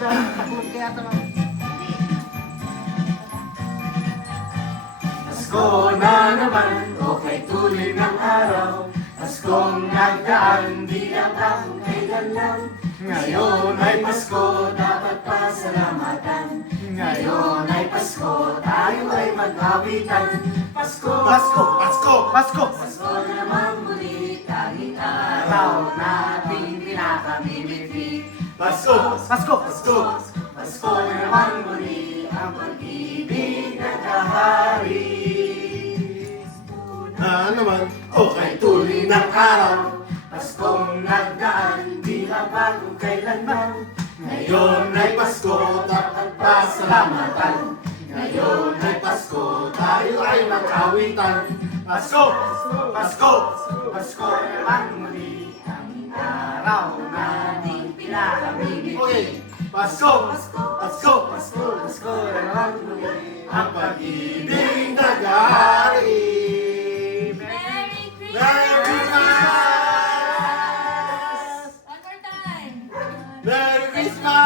Takot kaya ito lang. Pasko na naman, okay tuloy ng araw. Paskong nagdaan, di lang ang kailan lang. Ngayon ay Pasko, dapat pasalamatan. Ngayon ay Pasko, tayo ay mag-awitan. Pasko, Pasko! Pasko! Pasko! Pasko na naman muli, tanging araw nating pinakamimiti. Pasko, Pasko! Pasko, Pasko na naman muli, ang pag-ibig nagkahari. Na naman, okay tuloy ng araw. Paskong nagdaan, di na bagong kailanman. Ngayon ay Pasko, dapat pasalamatan. Ngayon ay Pasko, tayo ay mag-awitan. Pasko, Pasko, Pasko naman muli, ang araw nating pinakamimiti. Okay. Pasko, Pasko, Pasko, Pasko naman muli, ang pag-ibig nag-aari. Merry Christmas! Merry Christmas! One more time! Merry Christmas!